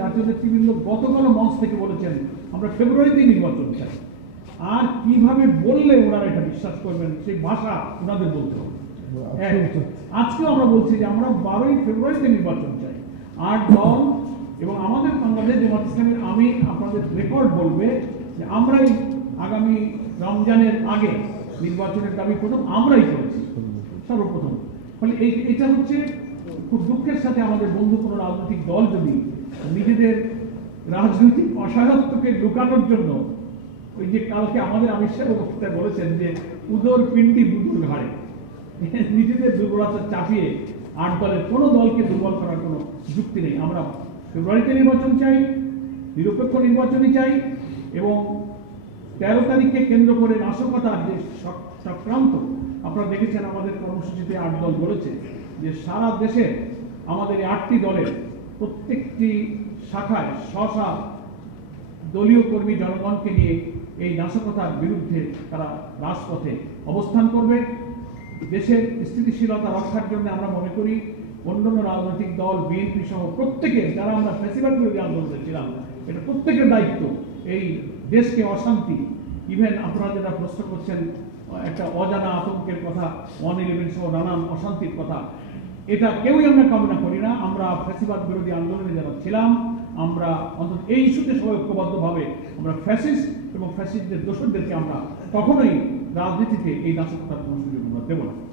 জাতীয় নেতৃবৃন্দ গতকাল মঞ্চ থেকে বলেছেন আমরা ফেব্রুয়ারিতে নির্বাচন চাই। আর কিভাবে বললে ওনারা এটা বিশ্বাস করবেন, সেই ভাষা ওনাদের বলতে হবে। আজকেও আমরা বলছি যে আমরা 12ই ফেব্রুয়ারিতে নির্বাচন চাই। 8 দল এবং আমাদের বাংলাদেশ জামাত ইসলামের আমি আপনাদের রেকর্ড বলবে যে আমরাই আগামী রমজানের আগে নির্বাচনের দাবি প্রথম আমরাই করেছি সর্বপ্রথম। ফলে এটা হচ্ছে খুব দুঃখের সাথে আমাদের বন্ধু কোনো রাজনৈতিক দল যদি নিজেদের রাজনৈতিক অসহায়ত্বকে লুকানোর জন্য ওই যে কালকে আমাদের আমির সাহেব বক্তৃতায় বলেছেন যে উদর পিণ্ডি বুদুর ঘাড়ে, নিজেদের দুর্বলতা চাপিয়ে 8 দলের কোনো দলকে দুর্বল করার কোনো যুক্তি নেই। আমরা ফেব্রুয়ারিতে নির্বাচন চাই, নিরপেক্ষ নির্বাচনই চাই এবং 13 তারিখকে কেন্দ্র করে নাশকতার যে চক্রান্ত আপনারা দেখেছেন আমাদের কর্মসূচিতে 8 দল বলেছে যে সারা দেশে আমাদের এই 8টি দলের প্রত্যেকটি শাখায় স্ব-স্ব দলীয় কর্মী জনগণকে নিয়ে এই নাশকতার বিরুদ্ধে তারা রাজপথে অবস্থান করবে। দেশের স্থিতিশীলতা রক্ষার জন্য আমরা মনে করি অন্যান্য রাজনৈতিক দল বিএনপি সহ প্রত্যেকের, যারা আমরা ফ্যাসিবাদ বিরোধী আন্দোলনে ছিলাম, এটা প্রত্যেকের দায়িত্ব এই দেশকে অশান্তি, ইভেন আপনারা যেটা প্রশ্ন করছেন একটা অজানা আতঙ্কের কথা, 111 সহ নানান অশান্তির কথা, এটা কেউই আমরা কামনা করি না। আমরা ফ্যাসিবাদ বিরোধী আন্দোলনে যারা ছিলাম, আমরা অন্তত এই ইস্যুতে সবাই ঐক্যবদ্ধভাবে আমরা ফ্যাসিস্ট এবং ফ্যাসিস্টদের দোষরদেরকে আমরা কখনোই রাজনীতিতে এই নাশকতার কোনো সুযোগ আমরা দেব না।